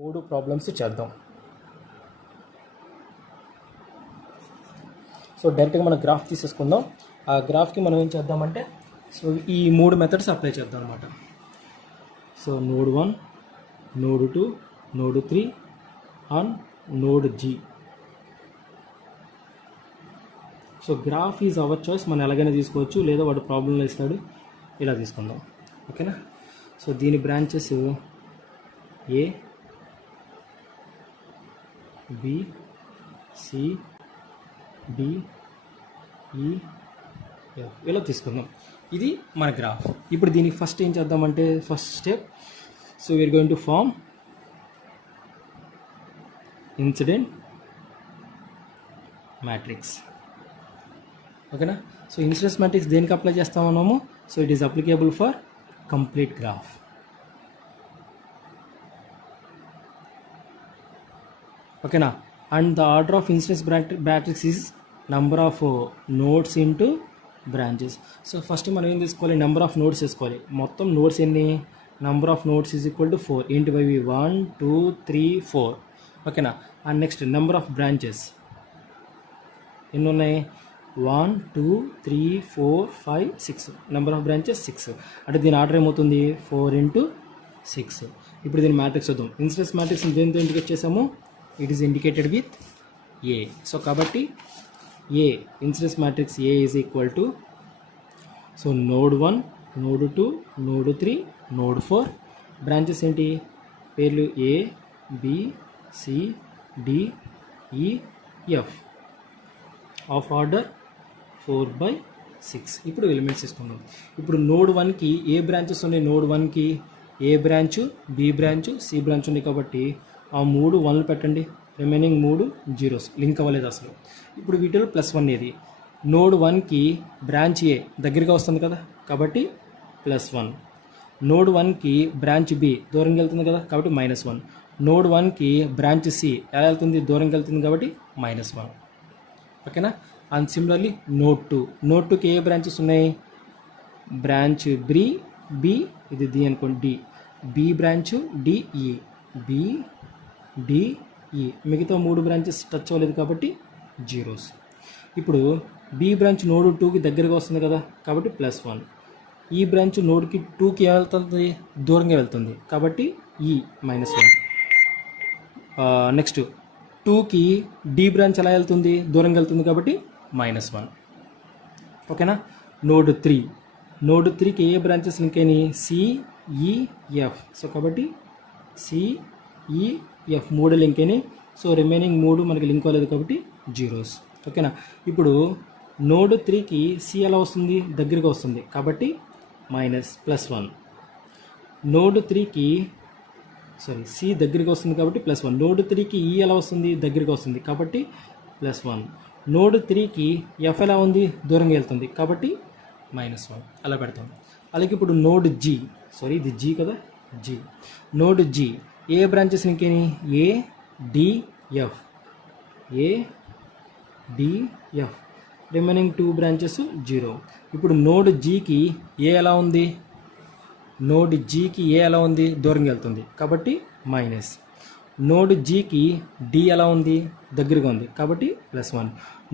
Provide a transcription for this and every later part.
3 problems చేద్దాం. So డైరెక్ట్గా మనం గ్రాఫ్ తీసేసుకుందాం. ఆ గ్రాఫ్కి మనం ఏం చేద్దామంటే సో ఈ 3 మెథడ్స్ అప్లై చేద్దాం అనమాట. So node 1, node 2, node 3 and node G. So graph is our choice, మనం ఎలాగైనా తీసుకోవచ్చు, లేదా వాడు ప్రాబ్లంలో ఇస్తాడు, ఇలా తీసుకుందాం. ఓకేనా. సో దీని branches A, B, C, D, E, F ఇలా తీసుకుందాం. ఇది మన గ్రాఫ్. ఇప్పుడు దీనికి ఫస్ట్ ఏం చేద్దామంటే first step, so we're going to form incident matrix. ఓకేనా. సో ఇన్సిడెన్స్ మ్యాట్రిక్స్ దేనికి అప్లై చేస్తామన్నాము? So it is applicable for complete graph. ఓకేనా. And the order of incidence matrix is number of nodes into branches. So first మనం ఏం తీసుకోవాలి? Number of nodes తీసుకోవాలి. మొత్తం nodes ఎన్ని? Number of nodes is equal to 4. ఏంటి అవి? 1, 2, 3, 4. ఓకేనా. And next number of branches ఎన్ని ఉన్నాయి? 1, 2, 3, 4, 5, 6. Number of branches 6. అంటే దీని ఆర్డర్ ఏమవుతుంది? 4 into 6. ఇప్పుడు దీని మ్యాట్రిక్స్ చూద్దాం. ఇన్సిడెన్స్ మ్యాట్రిక్స్ దేనితో ఇండికేట్ చేసాము? It is indicated with A. So కాబట్టి A incidence matrix A is equal to, so node 1, node 2, node 3, node 4. Branches ఏంటి? పేర్లు A, B, C, D, E, F of order 4/6. ఇప్పుడు elements తీసుకుందాం. ఇప్పుడు node 1కి ఏ branches ఉన్నాయి? Node 1కి A branch, B branch, C branch ఉంది కాబట్టి ఆ 3 1లు పెట్టండి, రిమైనింగ్ 3 0s. లింక్ అవ్వలేదు అసలు. ఇప్పుడు వీటిలో +1 ఏది? నోడ్ 1కి బ్రాంచ్ ఏ దగ్గరగా వస్తుంది కదా, కాబట్టి +1. నోడ్ 1కి బ్రాంచ్ బి దూరంగా వెళ్తుంది కదా, కాబట్టి -1. నోడ్ 1కి బ్రాంచ్ సి ఎలా వెళ్తుంది? దూరంగా వెళ్తుంది కాబట్టి -1. ఓకేనా. And similarly node 2. నోడ్ 2కి ఏ బ్రాంచెస్ ఉన్నాయి? బ్రాంచ్ బి, ఇది డి అనుకోండి, D, B branch, D E, B, D E. మిగతా 3 బ్రాంచెస్ టచ్ అవ్వలేదు కాబట్టి 0s. ఇప్పుడు బి బ్రాంచ్ నోడ్ 2కి దగ్గరగా వస్తుంది కదా, కాబట్టి +1. ఈ బ్రాంచ్ నోడ్కి 2కి వెళ్తుంది, దూరంగా వెళ్తుంది కాబట్టి ఈ -1. నెక్స్ట్ 2కి డి బ్రాంచ్ ఎలా వెళ్తుంది? దూరంగా వెళ్తుంది కాబట్టి -1. ఓకేనా. నోడ్ 3. నోడ్ 3కి ఏ బ్రాంచెస్ లింక్ అయినాయి? సిఈఎఫ్. సో కాబట్టి సిఈఎఫ్ 3 లింక్ అయినాయి. సో రిమైనింగ్ 3 మనకి లింక్ అవ్వలేదు కాబట్టి 0s. ఓకేనా. ఇప్పుడు నోడ్ 3కి సి ఎలా వస్తుంది? దగ్గరగా వస్తుంది కాబట్టి +1. నోడ్ 3కి సి దగ్గరగా వస్తుంది కాబట్టి +1. నోడ్ 3కి ఈ ఎలా వస్తుంది? దగ్గరగా వస్తుంది కాబట్టి +1. నోడ్ 3కి ఎఫ్ ఎలా ఉంది? దూరంగా వెళ్తుంది కాబట్టి -1. అలా పెడతాం. అలాగే ఇప్పుడు నోడ్ జీ, ఇది జీ కదా, G. Node G A branches ఇంకేని? A, D, F, A, D, F. Remaining 2 branches 0. ఇప్పుడు నోడ్ జీకి ఏ ఎలా ఉంది? నోడ్ జీకి ఏ ఎలా ఉంది? దూరంగా వెళ్తుంది కాబట్టి -. నోడ్ జీకి డి ఎలా ఉంది? దగ్గరగా ఉంది కాబట్టి +1.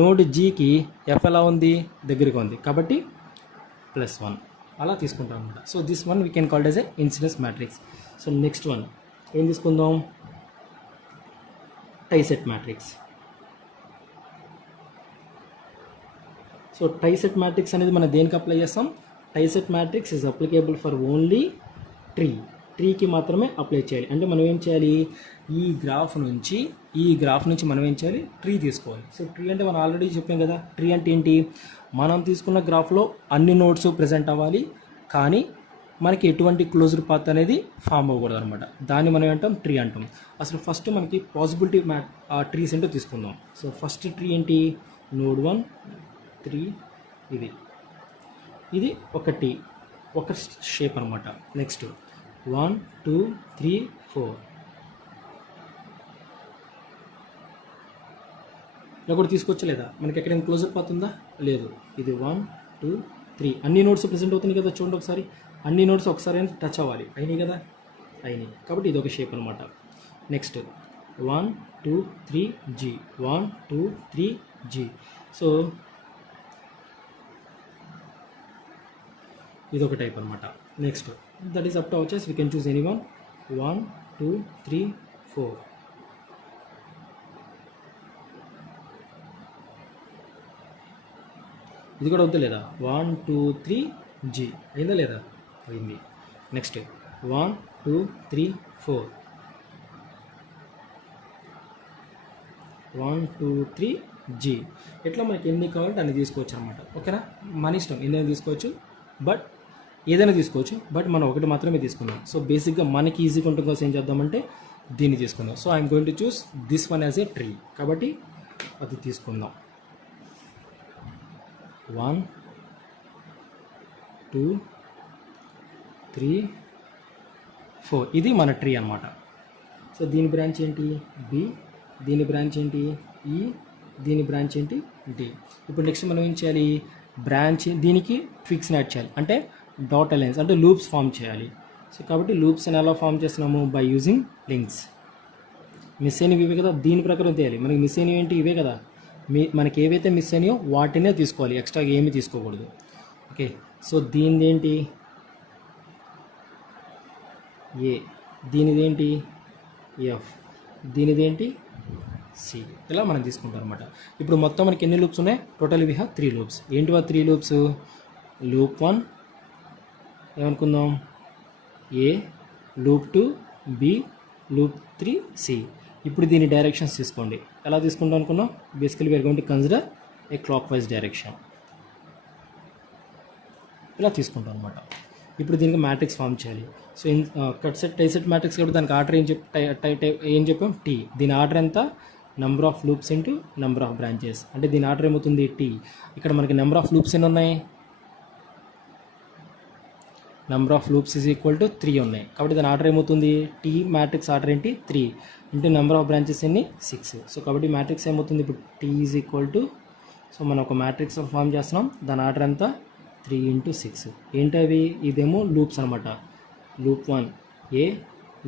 నోడ్ జీకి ఎఫ్ ఎలా ఉంది? దగ్గరగా ఉంది కాబట్టి +1. అలా తీసుకుంటాం అనమాట. So this one we can called as a incidence matrix. So next one ఏం తీసుకుందాం? Tieset matrix. So tieset matrix అనేది మనం దేనికి అప్లై చేస్తాం? Tieset matrix is applicable for only ట్రీకి మాత్రమే అప్లై చేయాలి. అంటే మనం ఏం చేయాలి? ఈ గ్రాఫ్ నుంచి మనం ఏం చేయాలి? ట్రీ తీసుకోవాలి. సో ట్రీ అంటే మనం ఆల్రెడీ చెప్పాం కదా. ట్రీ అంటే ఏంటి? మనం తీసుకున్న గ్రాఫ్లో అన్ని నోడ్స్ ప్రజెంట్ అవ్వాలి, కానీ మనకి ఎటువంటి క్లోజ్డ్ పాత్ అనేది ఫామ్ అవ్వకూడదు అనమాట. దాన్ని మనం ఏంటాం? ట్రీ అంటాం. అసలు ఫస్ట్ మనకి పాసిబిలిటీ ట్రీస్ ఏంటో తీసుకుందాం. సో ఫస్ట్ ట్రీ ఏంటి? నోడ్ 1, 3, ఇది ఒక షేప్ అనమాట. నెక్స్ట్ 1, 2, 3, 4 ఇలా కూడా తీసుకొచ్చలేదా? మనకి ఎక్కడైనా క్లోజర్ పాత్ ఉందా? లేదు. ఇది 1, 2, 3 అన్ని నోట్స్ ప్రెజెంట్ అవుతున్నాయి కదా. చూడండి ఒకసారి, అన్ని నోట్స్ ఒకసారి టచ్ అవ్వాలి. అయినాయి కదా, అయినాయి. కాబట్టి ఇది ఒక షేప్ అనమాట. Next 1 2 3 G 1 2 3 G. సో ఇదొక టైప్ అనమాట. Next that is up to our choice, we can choose any one. 1 2 3 4. ఇది కూడా వద్దు లేదా? 1 2 3 G అయిందా లేదా? అయింది. నెక్స్ట్ 1 2 3 4. 1 2 3 G. ఇట్లా మనకి ఎన్ని కావాలంటే అన్ని తీసుకోవచ్చు అనమాట. ఓకేనా? మన ఇష్టం, ఏదైనా తీసుకోవచ్చు, బట్ ఏదైనా తీసుకోవచ్చు, బట్ మనం ఒకటి మాత్రమే తీసుకుందాం. సో బేసిక్గా మనకి ఈజీగా ఉంటుంది కోసం ఏం చేద్దామంటే దీన్ని తీసుకుందాం. So I'm going to choose this one as a tree, కాబట్టి అది తీసుకుందాం. 1 2 3 4. ఇది మన ట్రీ అనమాట. సో దీని బ్రాంచ్ ఏంటి? బి. దీని బ్రాంచ్ ఏంటి? ఈ. దీని బ్రాంచ్ ఏంటి? డి. ఇప్పుడు నెక్స్ట్ మనం ఏం చేయాలి? బ్రాంచ్ దీనికి ట్విక్స్ని యాడ్ చేయాలి, అంటే డాటెడ్ లైన్స్, అంటే లూప్స్ ఫామ్ చేయాలి. సో కాబట్టి లూప్స్ని ఎలా ఫామ్ చేస్తున్నాము? By using links. మిస్ అయినవి ఇవే కదా, దీని ప్రకారం తీయాలి. మనకి మిస్ అయినవి ఏంటి? ఇవే కదా. మనకి ఏవైతే మిస్ అయినాయో వాటినే తీసుకోవాలి, ఎక్స్ట్రాగా ఏమీ తీసుకోకూడదు. ఓకే. సో దీనిది ఏంటి? ఏ. దీనిదేంటి? ఎఫ్. దీనిదేంటి? సి. ఇలా మనం తీసుకుంటాం అనమాట. ఇప్పుడు మొత్తం మనకి ఎన్ని లూప్స్ ఉన్నాయి? Total we have 3 loops. ఏంటివా 3 లూప్స్? లూప్ 1 ఏమనుకుందాం? A. Loop 2 B. Loop 3 C. ఇప్పుడు దీని డైరెక్షన్స్ తీసుకోండి. ఎలా తీసుకుంటాం అనుకున్నాం? Basically we're going to consider a clockwise direction. ఇలా తీసుకుంటాం అనమాట. ఇప్పుడు దీనికి మ్యాట్రిక్స్ ఫామ్ చేయాలి. So cut set tie set matrix కాబట్టి దానికి ఆర్డర్ ఏం చెప్పాం? టీ. దీని ఆర్డర్ ఎంత? Number of loops into number of branches. అంటే దీని ఆర్డర్ ఏమవుతుంది? టీ. ఇక్కడ మనకి నెంబర్ ఆఫ్ లూప్స్ ఎన్ని ఉన్నాయి? Number of loops is equal to 3 ఉన్నాయి. కాబట్టి దాని ఆర్డర్ ఏమవుతుంది? టీ మ్యాట్రిక్స్ ఆర్డర్ ఏంటి? 3 ఇంటూ నెంబర్ ఆఫ్ బ్రాంచెస్ ఎన్ని? 6. సో కాబట్టి మ్యాట్రిక్స్ ఏమవుతుంది? ఇప్పుడు T is equal to, so మనం ఒక మ్యాట్రిక్స్ ఫామ్ చేస్తున్నాం, దాని ఆర్డర్ ఎంత? 3 ఇంటూ 6. ఏంటవి? ఇదేమో లూప్స్ అనమాట. Loop 1 A,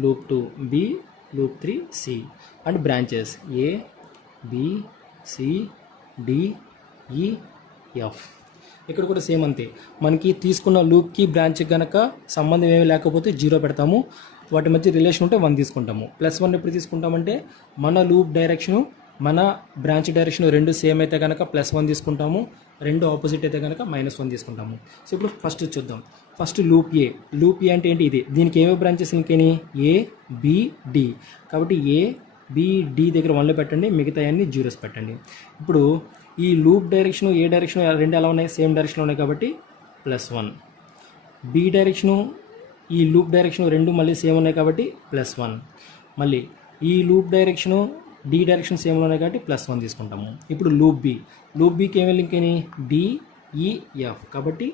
loop 2 B, loop 3 C. And branches A, B, C, D, E, F. ఇక్కడ కూడా సేమ్ అంతే. మనకి తీసుకున్న లూప్కి బ్రాంచ్కి కనుక సంబంధం ఏమీ లేకపోతే 0 పెడతాము, వాటి మధ్య రిలేషన్ ఉంటే 1 తీసుకుంటాము. +1 ఎప్పుడు తీసుకుంటామంటే మన లూప్ డైరెక్షను మన బ్రాంచ్ డైరెక్షన్ రెండు సేమ్ అయితే కనుక +1 తీసుకుంటాము, రెండు ఆపోజిట్ అయితే కనుక -1 తీసుకుంటాము. సో ఇప్పుడు ఫస్ట్ చూద్దాం. ఫస్ట్ లూప్ ఏ. లూప్ ఏ అంటే ఏంటి? ఇది. దీనికి ఏమేమి బ్రాంచెస్ ఇంకేని? ఏ, బి, డి. కాబట్టి ఏ, బి, డి దగ్గర 1లో పెట్టండి, మిగతా అన్ని 0s పెట్టండి. ఇప్పుడు ఈ లూప్ డైరెక్షను ఏ డైరెక్షన్ రెండు ఎలా ఉన్నాయి? సేమ్ డైరెక్షన్లో ఉన్నాయి కాబట్టి +1. బి డైరెక్షను ఈ లూప్ డైరెక్షన్ రెండు మళ్ళీ సేమ్ ఉన్నాయి కాబట్టి +1. మళ్ళీ ఈ లూప్ డైరెక్షను డి డైరెక్షన్ సేమ్లో ఉన్నాయి కాబట్టి +1 తీసుకుంటాము. ఇప్పుడు లూప్ బి. లూప్ బికి ఏమేమి లింక్ అయినాయి? డిఈఎఫ్. కాబట్టి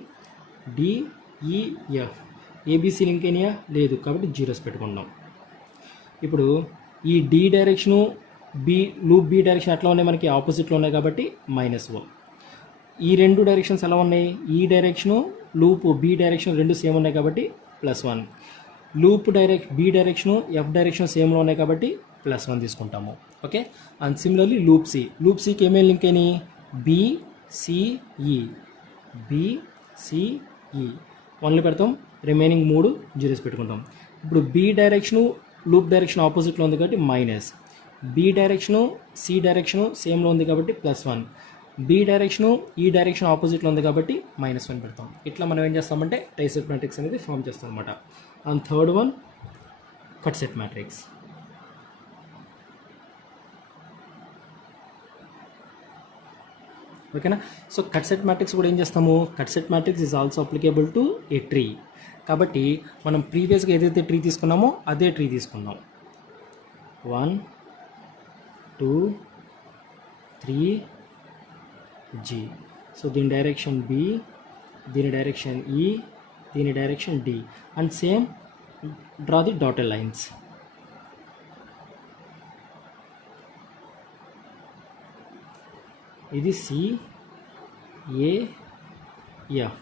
డిఈఎఫ్. ఏబిసి లింక్ అయినాయా? లేదు, కాబట్టి 0s పెట్టుకుంటాం. ఇప్పుడు ఈ D direction loop B direction ఎట్లా ఉన్నాయి? మనకి ఆపోజిట్లో ఉన్నాయి కాబట్టి -1. ఈ రెండు డైరెక్షన్స్ ఎలా ఉన్నాయి? ఈ డైరెక్షను లూప్ బి డైరెక్షన్ రెండు సేమ్ ఉన్నాయి కాబట్టి +1. Loop B direction F direction సేమ్లో ఉన్నాయి కాబట్టి +1 తీసుకుంటాము. Okay. And similarly loop C. Loop సికి ఏమేమి లింక్ అయినాయి? బిసిఈ. బిసిఈ 1లో పెడతాం, రిమైనింగ్ 3 0s పెట్టుకుంటాం. ఇప్పుడు బి డైరెక్షను లూప్ డైరెక్షన్ ఆపోజిట్లో ఉంది కాబట్టి minus. B direction C direction సేమ్లో ఉంది కాబట్టి +1. బి డైరెక్షను ఈ డైరెక్షన్ ఆపోజిట్లో ఉంది కాబట్టి -1 పెడతాం. ఇట్లా మనం ఏం చేస్తామంటే టై సెట్ మ్యాట్రిక్స్ అనేది ఫామ్ చేస్తాం అనమాట. And third one cut set matrix. ఓకేనా? సో కట్ సెట్ మ్యాట్రిక్స్ కూడా ఏం చేస్తాము? Cut set matrix is also applicable to A tree. కాబట్టి మనం ప్రీవియస్గా ఏదైతే ట్రీ తీసుకున్నామో అదే ట్రీ తీసుకున్నాం. 1 2 3 G. సో దీని డైరెక్షన్ B, దీని డైరెక్షన్ E, దీని direction D. And same draw the dotted lines. ఇది C, A, F.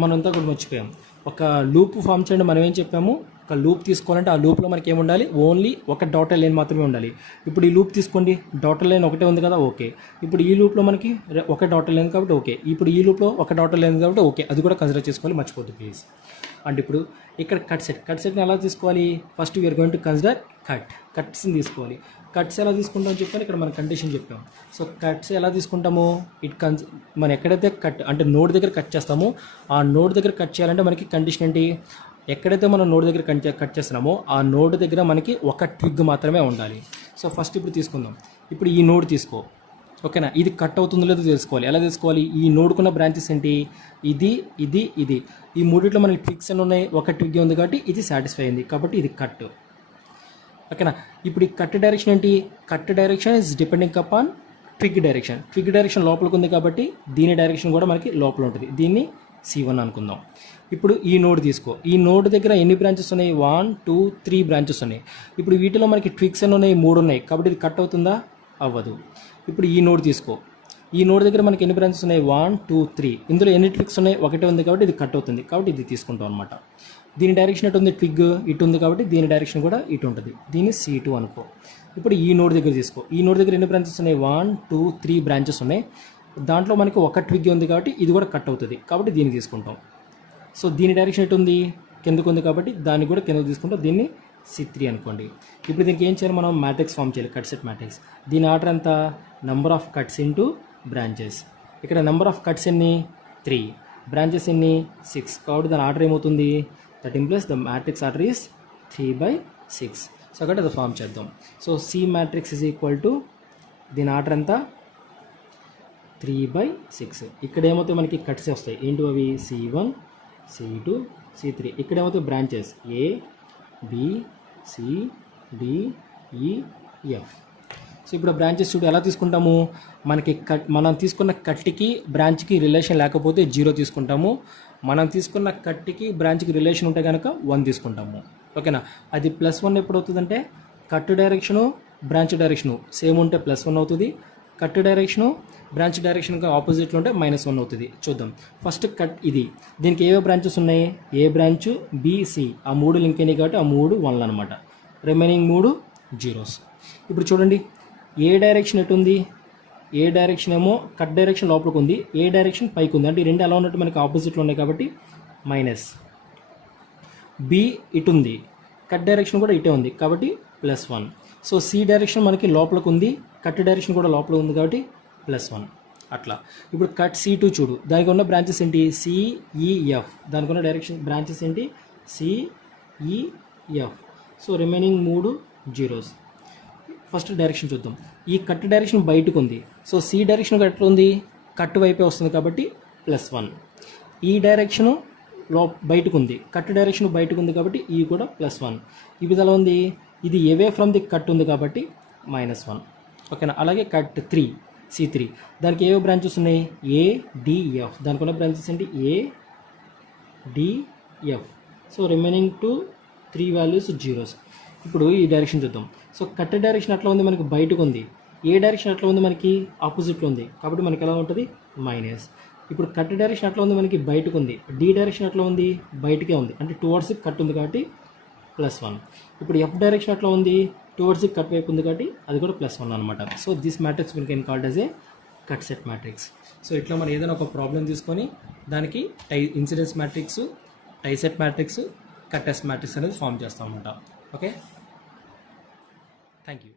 మనంతా కూడా మర్చిపోయాం. ఒక లూప్ ఫామ్ చేయండి. మనం ఏం చెప్పాము? ఒక లూప్ తీసుకోవాలంటే ఆ లూప్లో మనకి ఏముండాలి, ఓన్లీ ఒక డాటర్ లైన్ మాత్రమే ఉండాలి. ఇప్పుడు ఈ లూప్ తీసుకోండి, డాటర్ లైన్ ఒకటే ఉంది కదా, ఓకే. ఇప్పుడు ఈ లూప్లో మనకి ఒక డాటర్ లైన్ కాబట్టి ఓకే. ఇప్పుడు ఈ లూప్లో ఒక డాటర్ లైన్ కాబట్టి ఓకే, అది కూడా కన్సిడర్ చేసుకోవాలి, మర్చిపోద్దు ప్లీజ్. అండ్ ఇప్పుడు ఇక్కడ కట్ సెట్ని ఎలా తీసుకోవాలి, first we're going to consider కట్స్ని తీసుకోవాలి. కట్స్ ఎలా తీసుకుంటామని చెప్పాను, ఇక్కడ మన కండిషన్ చెప్పాం. సో కట్స్ ఎలా తీసుకుంటాము, మనం ఎక్కడైతే కట్ అంటే నోడ్ దగ్గర కట్ చేస్తామో ఆ నోడ్ దగ్గర కట్ చేయాలంటే మనకి కండిషన్ ఏంటి, ఎక్కడైతే మనం నోడ్ దగ్గర కట్ చేస్తున్నామో ఆ నోడ్ దగ్గర మనకి ఒక ట్విగ్ మాత్రమే ఉండాలి. సో ఫస్ట్ ఇప్పుడు తీసుకుందాం. ఇప్పుడు ఈ నోడ్ తీసుకో, ఓకేనా. ఇది కట్ అవుతుందో లేదో తెలుసుకోవాలి. ఎలా తెలుసుకోవాలి, ఈ నోడ్కున్న బ్రాంచెస్ ఏంటి, ఇది ఇది ఇది, ఈ మూడిట్లో మనకి ట్విగ్స్ అని ఉన్నాయి, ఒక ట్విగ్ ఉంది కాబట్టి ఇది సాటిస్ఫై అయింది కాబట్టి ఇది కట్, ఓకేనా. ఇప్పుడు ఈ కట్ డైరెక్షన్ ఏంటి, cut direction is depending upon twig direction. Twig direction లోపలికి ఉంది కాబట్టి దీని డైరెక్షన్ కూడా మనకి లోపల ఉంటుంది. దీన్ని C1 అనుకుందాం. ఇప్పుడు ఈ నోడ్ తీసుకో, ఈ నోడ్ దగ్గర ఎన్ని బ్రాంచెస్ ఉన్నాయి, 1 2 3 బ్రాంచెస్ ఉన్నాయి. ఇప్పుడు వీటిలో మనకి ట్విగ్స్ అని ఉన్నాయి, 3 ఉన్నాయి కాబట్టి ఇది కట్ అవుతుందా, అవ్వదు. ఇప్పుడు ఈ నోడ్ తీసుకో, ఈ నోడ్ దగ్గర మనకి ఎన్ని బ్రాంచెస్ ఉన్నాయి, 1 2 3, ఇందులో ఎన్ని ట్విగ్స్ ఉన్నాయి, ఒకటే ఉంది కాబట్టి ఇది కట్ అవుతుంది కాబట్టి ఇది తీసుకుంటాం అనమాట. దీని డైరెక్షన్ ఎటు ఉంది, ట్విగ్ ఇటు ఉంది కాబట్టి దీని డైరెక్షన్ కూడా ఇటు ఉంటుంది, దీన్ని C2 అనుకో. ఇప్పుడు ఈ నోడ్ దగ్గర తీసుకో, ఈ నోడ్ దగ్గర ఎన్ని బ్రాంచెస్ ఉన్నాయి, 1 2 3 బ్రాంచెస్ ఉన్నాయి, దాంట్లో మనకి ఒక ట్విగ్ ఉంది కాబట్టి ఇది కూడా కట్ అవుతుంది కాబట్టి దీన్ని తీసుకుంటాం. సో దీని డైరెక్షన్ ఎటు ఉంది, కిందకు ఉంది కాబట్టి దాన్ని కూడా కిందకు తీసుకుంటాం, దీన్ని C3 అనుకోండి. ఇప్పుడు దీనికి ఏం చేయాలి, మనం మ్యాట్రిక్స్ ఫామ్ చేయాలి, కట్ సెట్ మ్యాట్రిక్స్. దీని ఆర్డర్ ఎంత, number of cuts into branches. ఇక్కడ నెంబర్ ఆఫ్ కట్స్ ఎన్ని 3, బ్రాంచెస్ ఎన్ని 6 కాబట్టి దాని ఆర్డర్ ఏమవుతుంది, that implies the matrix order is 3/6. So కాబట్టి అది ఫామ్ చేద్దాం. So C matrix is equal to దీని ఆర్డర్ ఎంత 3/6. ఇక్కడ ఏమవుతాయి మనకి కట్స్ వస్తాయి, ఏంటి అవి, C1 C2 C3. ఇక్కడ ఏమవుతాయి branches A B C D E F. So ఇప్పుడు బ్రాంచెస్ చూడు ఎలా తీసుకుంటాము, మనకి మనం తీసుకున్న కట్టికి బ్రాంచ్కి రిలేషన్ లేకపోతే 0 తీసుకుంటాము, మనం తీసుకున్న కట్టికి బ్రాంచ్కి రిలేషన్ ఉంటే కనుక 1 తీసుకుంటాము, ఓకేనా. అది +1 ఎప్పుడు అవుతుందంటే cut direction branch direction same ఉంటే +1 అవుతుంది, కట్ డైరెక్షను బ్రాంచ్ డైరెక్షన్గా ఆపోజిట్లో ఉంటే -1 అవుతుంది. చూద్దాం. ఫస్ట్ కట్ ఇది, దీనికి ఏవే బ్రాంచెస్ ఉన్నాయి, ఏ బ్రాంచ్ B C, ఆ 3 లింక్ అయినాయి కాబట్టి ఆ 3 1లు అనమాట, రిమైనింగ్ 3 0s. ఇప్పుడు చూడండి ఏ డైరెక్షన్ ఎటు ఉంది, ఏ డైరెక్షన్ ఏమో కట్ డైరెక్షన్ లోపలికి ఉంది, ఏ డైరెక్షన్ పైకి ఉంది, అంటే ఈ రెండు ఎలా ఉన్నట్టు మనకి ఆపోజిట్లో ఉన్నాయి కాబట్టి మైనస్. B ఇటు ఉంది, కట్ డైరెక్షన్ కూడా ఇటే ఉంది కాబట్టి +1. సో C డైరెక్షన్ మనకి లోపలికి ఉంది, కట్ డైరెక్షన్ కూడా లోపల ఉంది కాబట్టి +1 అట్లా. ఇప్పుడు కట్ C2 చూడు, దానికి ఉన్న బ్రాంచెస్ ఏంటి, CEF, దానికి ఉన్న డైరెక్షన్ బ్రాంచెస్ ఏంటి CEF. So remaining 3 0s. First direction చూద్దాం. ఈ కట్ డైరెక్షన్ బయటకు ఉంది, సో C డైరెక్షన్ ఎట్లా ఉంది, కట్ వైపే వస్తుంది కాబట్టి +1. ఈ డైరెక్షను బయటకు ఉంది, కట్ డైరెక్షన్ బయటకు ఉంది కాబట్టి ఈ కూడా +1. ఈ విధంగా ఉంది, ఇది అవే ఫ్రమ్ ది కట్ ఉంది కాబట్టి -1, ఓకేనా. అలాగే కట్ C3, దానికి ఏవో బ్రాంచెస్ ఉన్నాయి, ADF, దానికి ఉన్న బ్రాంచెస్ ఏంటి ADF. So remaining 3 values 0s. ఇప్పుడు ఈ డైరెక్షన్ చూద్దాం. సో కట్ డైరెక్షన్ ఎట్లా ఉంది, మనకి బయటకు ఉంది, ఏ డైరెక్షన్ ఎట్లా ఉంది, మనకి ఆపోజిట్లో ఉంది కాబట్టి మనకి ఎలా ఉంటుంది మైనస్. ఇప్పుడు కట్ డైరెక్షన్ ఎట్లా ఉంది, మనకి బయటకు ఉంది, D డైరెక్షన్ ఎట్లా ఉంది, బయటకే ఉంది, అంటే టువర్డ్స్ కట్ ఉంది కాబట్టి +1. ఇప్పుడు F డైరెక్షన్ ఎట్లా ఉంది, టువర్డ్స్ కట్ వైపు ఉంది కాబట్టి అది కూడా +1 అనమాట. So this matrix we can called as a cut set matrix. So ఇట్లా మనం ఏదైనా ఒక ప్రాబ్లం తీసుకొని దానికి incidence matrix, tieset matrix, cut test matrix అనేది ఫామ్ చేస్తాం అనమాట. Okay, thank you.